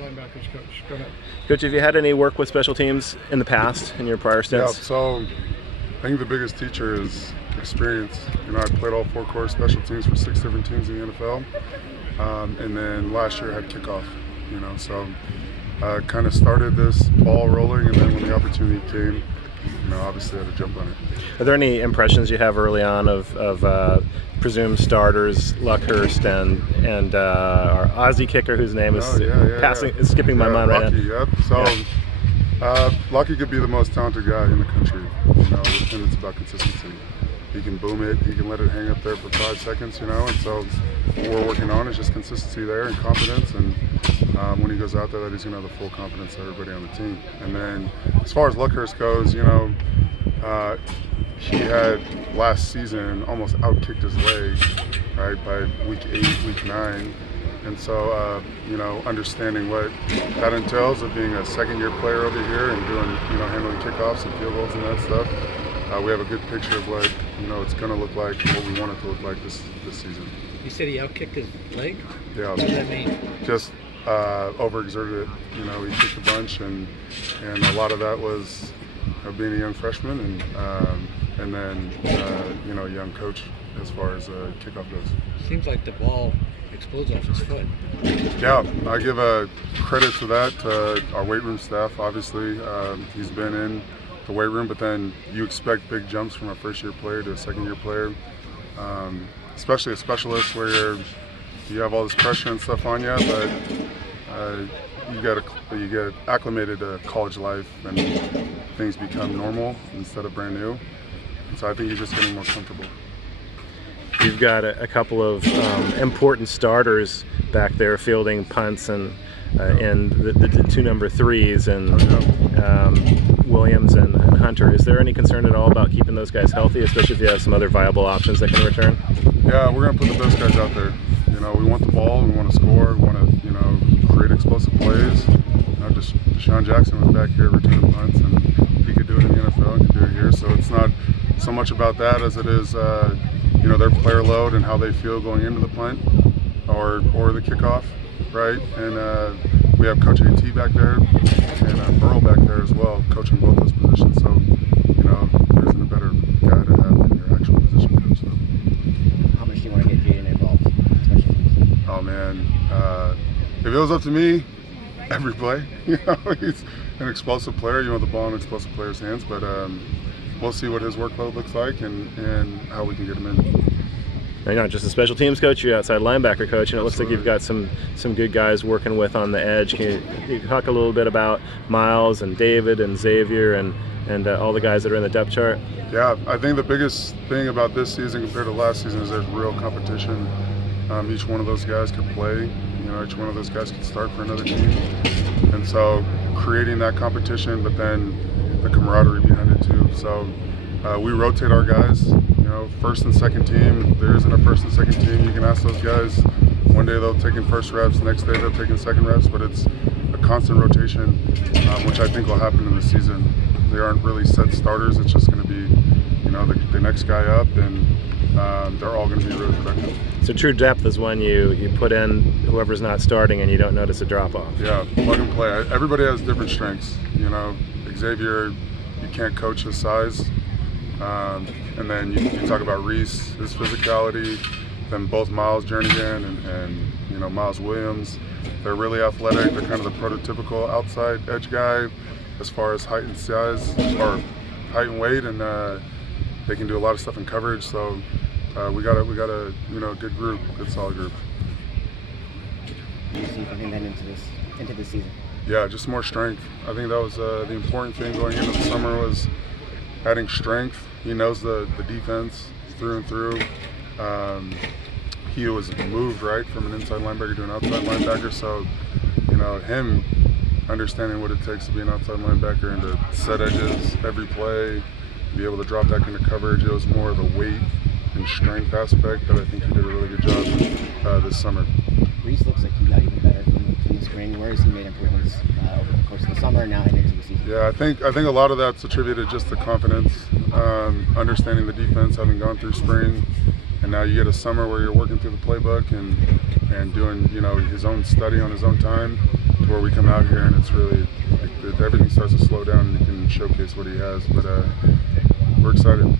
linebackers, Coach. Go ahead. Coach, have you had any work with special teams in the past, in your prior stints? Yeah, so I think the biggest teacher is experience. You know, I played all 4 core special teams for 6 different teams in the NFL. And then last year I had kickoff, you know, so kind of started this ball rolling, and then when the opportunity came, you know, obviously I had to jump on it. Are there any impressions you have early on of presumed starters, Luckhurst and our Aussie kicker, whose name is skipping my mind right Lucky, now? Yep. So Lucky could be the most talented guy in the country. You know, with him it's about consistency. He can boom it, he can let it hang up there for 5 seconds, you know, and so what we're working on is just consistency there and confidence, and when he goes out there that he's going to have the full confidence of everybody on the team. And then as far as Luckhurst goes, you know, he had last season almost outkicked his leg, right, by week 8, week 9. And so, you know, understanding what that entails of being a second-year player over here and doing, you know, handling kickoffs and field goals and that stuff, we have a good picture of what, you know, it's going to look like and what we want it to look like this season. You said he outkicked his leg? Yeah. What does that mean? Just overexerted it. You know, he kicked a bunch, and a lot of that was being a young freshman and then, you know, a young coach as far as kickoff goes. Seems like the ball explodes off his foot. Yeah, I give credit to that to our weight room staff. Obviously, he's been in the weight room, but then you expect big jumps from a first-year player to a second-year player, especially a specialist where you have all this pressure and stuff on you, but you get acclimated to college life and things become normal instead of brand new. And so I think he's just getting more comfortable. You've got a couple of important starters back there fielding punts and the 2 number 3s and Williams and Hunter. Is there any concern at all about keeping those guys healthy, especially if you have some other viable options that can return? Yeah, we're going to put the best guys out there. You know, we want the ball, we want to score, we want to, you know, create explosive plays. Just Deshaun Jackson was back here returning punts, and he could do it in the NFL and could do it here. So it's not so much about that as it is, you know, their player load and how they feel going into the punt or the kickoff, right? And we have Coach AT back there and Burrow back there as well, coaching both those positions. So, you know, there isn't a better guy to have than your actual position coach. So. How much do you want to get Jaden involved, especially? Oh man, if it was up to me, every play. You know, he's an explosive player. You want the ball in explosive players' hands, but we'll see what his workload looks like and how we can get him in. Now, you're not just a special teams coach, you're outside linebacker coach, and it looks like you've got some good guys working with on the edge. Can you talk a little bit about Miles and David and Xavier and all the guys that are in the depth chart? Yeah, I think the biggest thing about this season compared to last season is there's real competition. Each one of those guys could play. You know, each one of those guys could start for another team. And so creating that competition, but then the camaraderie behind it too. So we rotate our guys, you know, first and second team. There isn't a first and second team. You can ask those guys. One day they'll take in first reps, the next day they'll take in second reps, but it's a constant rotation, which I think will happen in the season. They aren't really set starters. It's just going to be, you know, the next guy up, and they're all going to be really productive. So true depth is when you put in whoever's not starting and you don't notice a drop-off. Yeah, plug and play. Everybody has different strengths. You know, Xavier, you can't coach his size. And then you talk about Reese, his physicality, then both Miles Jernigan and you know, Miles Williams. They're really athletic. They're kind of the prototypical outside edge guy as far as height and size, or height and weight, and they can do a lot of stuff in coverage. So we got a you know, good group, good solid group. What do you see from him then into this season? Yeah, just more strength. I think that was the important thing going into the summer, was adding strength. He knows the defense through and through. He was moved right from an inside linebacker to an outside linebacker, so you know, him understanding what it takes to be an outside linebacker and to set edges every play, be able to drop back into coverage. It was more of a weight and strength aspect that I think he did a really good job with this summer. Reese looks like he got even better from the spring. Where has he made improvements over the course of the summer and now into the season? Yeah, I think a lot of that's attributed just to confidence, understanding the defense, having gone through spring, and now you get a summer where you're working through the playbook and doing, you know, his own study on his own time. before we come out here, and it's really everything starts to slow down, and you can showcase what he has. But we're excited.